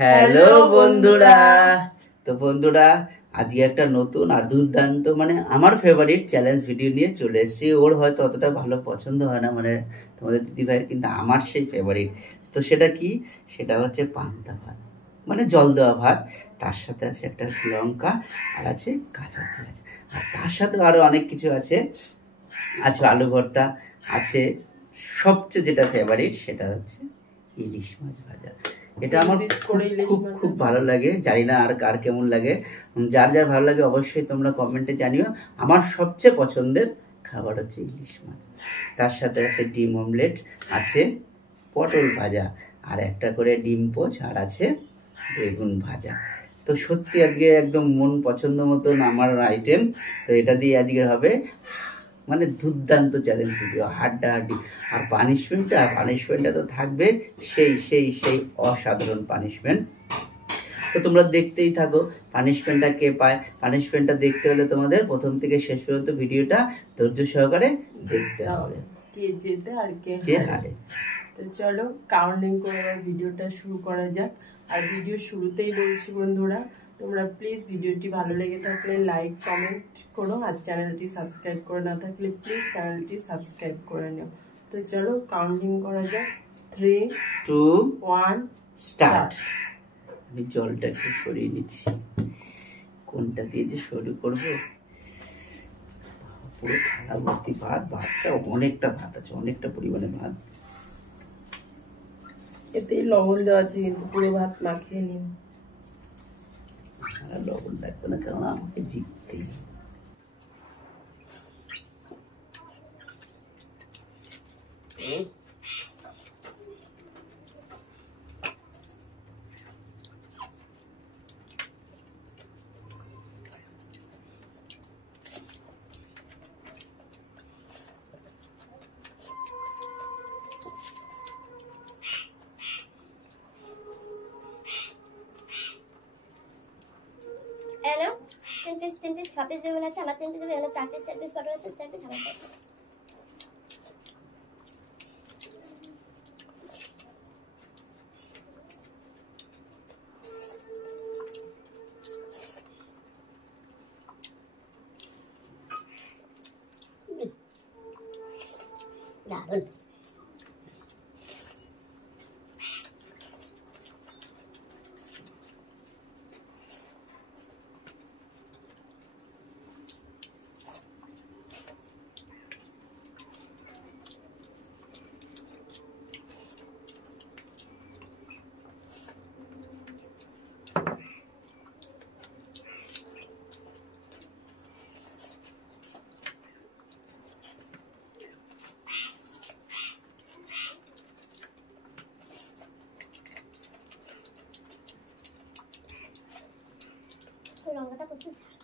Hello বন্ধুরা। তো বন্ধুরা, আজকে একটা নতুন আর দুর্দান্ত মানে আমার ফেভারিট চ্যালেঞ্জ ভিডিও নিয়ে চলে এসেছি। ওর হয়তো অতটা ভালো পছন্দ হয় না, মানে তোমাদের দিদি ভাইয়ের, কিন্তু আমার সেই ফেভারিট। তো সেটা কি? সেটা হচ্ছে পান্তা ভাত, মানে জল দেওয়া ভাত। তার সাথে আছে একটা লঙ্কা, আর আছে কাঁচা পেঁয়াজ, আর তার সাথে আরো অনেক কিছু আছে। আছে আলু ভর্তা, আছে সবচেয়ে যেটা ফেভারিট সেটা হচ্ছে ইলিশ মাছ ভাজা। এটা আমার খুব খুব ভালো লাগে, জানি না আর কার কেমন লাগে। যার যার ভালো লাগে অবশ্যই তোমরা কমেন্টে জানিও। আমার সবচেয়ে পছন্দের খাবার হচ্ছে ইলিশ মাছ। তার সাথে আছে ডিম অমলেট, আছে পটল ভাজা, আর একটা করে ডিম পোচ, আর আছে বেগুন ভাজা। তো সত্যি আজকে একদম মন পছন্দ মতন আমার আইটেম। তো এটা দিয়ে আজকে হবে মানে দুর্দান্ত চ্যালেঞ্জ ভিডিও, হাড্ডাহাড্ডি। আর পানিশমেন্টটা তো থাকবে সেই সেই সেই অসাধারণ পানিশমেন্ট। তো তোমরা দেখতেই থাকো পানিশমেন্টটা কে পায়। পানিশমেন্টটা দেখতে হলে তোমাদের প্রথম থেকে শেষ পর্যন্ত ভিডিওটা ধৈর্য সহকারে দেখতে হবে, কে জেতে আর কে হারে। তো চলো কাউন্টিং করে ভিডিওটা শুরু করা যাক। আর ভিডিও শুরুতেই বলছি বন্ধুরা, তোমরা প্লিজ ভিডিওটি ভালো লেগে থাকলে লাইক কমেন্ট করো, আর চ্যানেলটি সাবস্ক্রাইব করে না থাকলে প্লিজ চ্যানেলটি সাবস্ক্রাইব করে নিও। তো চলো কাউন্টিং করা যাক। 3, 2, 1 স্টার্ট। আমি জলটা একটু সরিয়ে নিচ্ছি, কোনটা দিয়ে যে শুরু করবো। পুরো থালা ভর্তি ভাত, ভাতটা অনেকটা ভাত আছে, অনেকটা পরিমাণে ভাত। এতেই লবণ দেওয়া আছে, কিন্তু পুরো ভাত মাখিয়ে নিন। লবণ লাগবে না, কারণ আমাকে জিততেই। তিন পিস 6 পিস বেগুন আছে, আমার 3 পিস বেগুন, 4 পিস পটল আছে, 4 পিস আমার আছে। দারুণ। লঙ্কাটা প্রচুর ঝাল।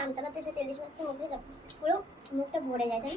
পান্তা ভাতের সাথে ইলিশ মাছটা মুখে পুরো মুখটা ভরে যায়, তাই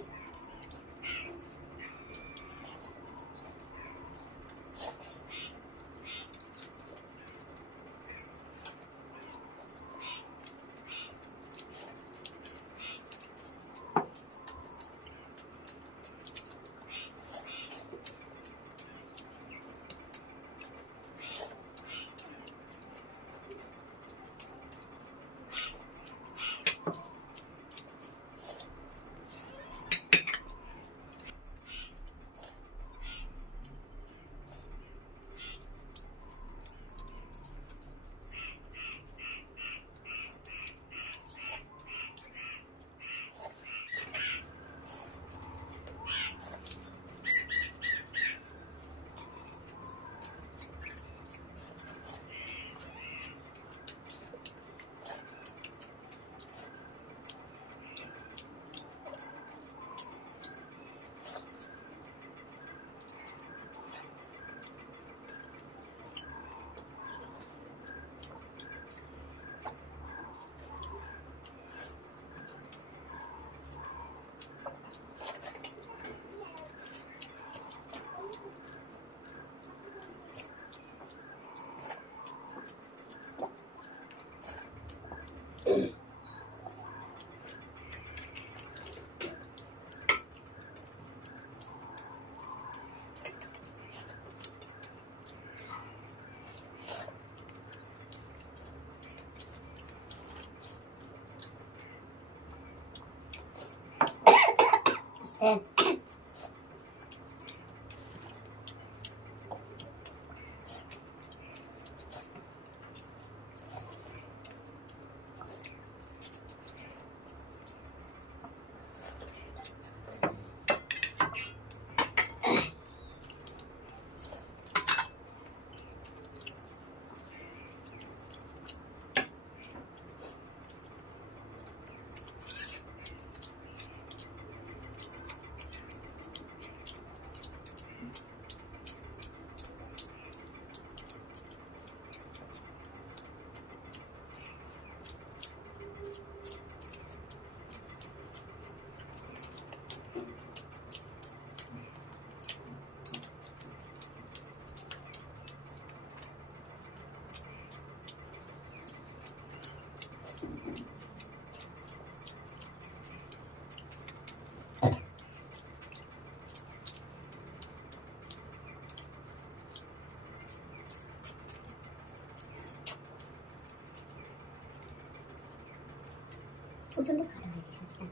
প্রচন্ড খারাপ হয়ে গেছে।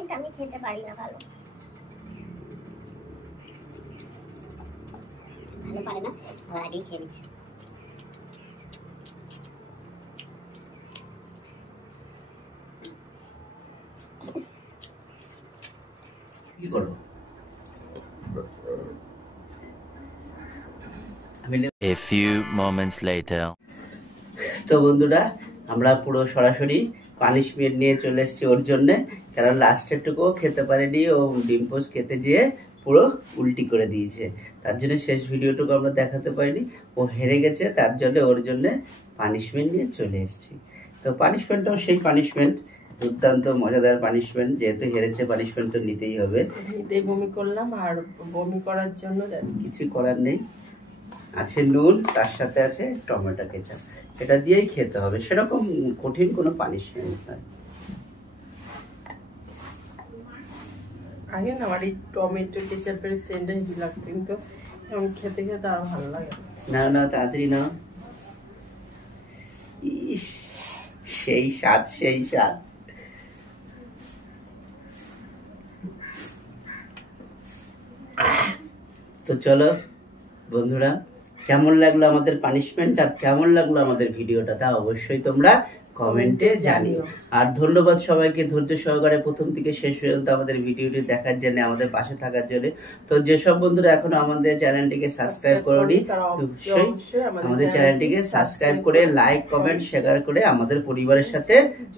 এটা আমি খেতে পারি না, ভালো ভালো পারে না, আবার আগেই খেয়ে নিচ্ছি। কি করবো? A few moments later. তো বন্ধুরা, আমরা পুরো সরাসরি পানিশমেন্ট নিয়ে চলে এসেছি ওর জন্য, কারণ লাস্টের টুকুও খেতে পারেনি, ও ডিম পোস্ট খেতে গিয়ে পুরো উল্টি করে দিয়েছে। তার জন্য শেষ ভিডিওটুকু আমরা দেখাতে পারিনি, ও হেরে গেছে, তার জন্য ওর জন্য পানিশমেন্ট নিয়ে চলে এসেছি। তো পানিশমেন্টটাও সেই পানিশমেন্ট, দুর্দান্ত মজাদার পানিশমেন্ট, যেহেতু হেরেছে পানিশমেন্ট তো নিতেই হবে। নিতেই বমি করলাম, আর বমি করার জন্য কিছু করার নেই, আছে নুন, তার সাথে আছে টমেটো কেচাপ, এটা দিয়েই খেতে হবে, সেরকম কঠিন কোনো পানিশমেন্ট নয়। আগে না আমার এই টমেটো কেচাপের সেন্টটা হেভি লাগতো, কিন্তু এখন খেতে খেতে আর ভালো লাগে না। না তাড়াতাড়ি না, সেই স্বাদ সেই স্বাদ। তো চলো বন্ধুরা, কেমন লাগলো আমাদের পানিশমেন্ট আর কেমন লাগলো আমাদের ভিডিওটা, তা অবশ্যই তোমরা কমেন্টে জানিও। আর ধন্যবাদ সবাইকে ধৈর্য সহকারে প্রথম থেকে শেষ পর্যন্ত আমাদের ভিডিওটি দেখার জন্য, আমাদের পাশে থাকার জন্য। তো যেসব বন্ধুরা এখনো আমাদের চ্যানেলটিকে সাবস্ক্রাইব করোনি, অবশ্যই আমাদের চ্যানেলটিকে সাবস্ক্রাইব করে লাইক কমেন্ট শেয়ার করে আমাদের পরিবারের সাথে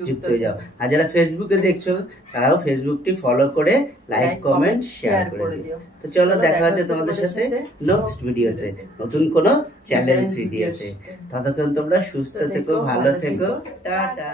যুক্ত হয়ে যাও। আর যারা ফেসবুকে দেখছো তারাও ফেসবুকটি ফলো করে লাইক কমেন্ট শেয়ার করে দিও। তো চলো, দেখা হচ্ছে তোমাদের সাথে নেক্সট ভিডিওতে, নতুন কোনো চ্যালেঞ্জ ভিডিওতে। ততক্ষণ তোমরা সুস্থ থেকো, ভালো থেকো, টাটা।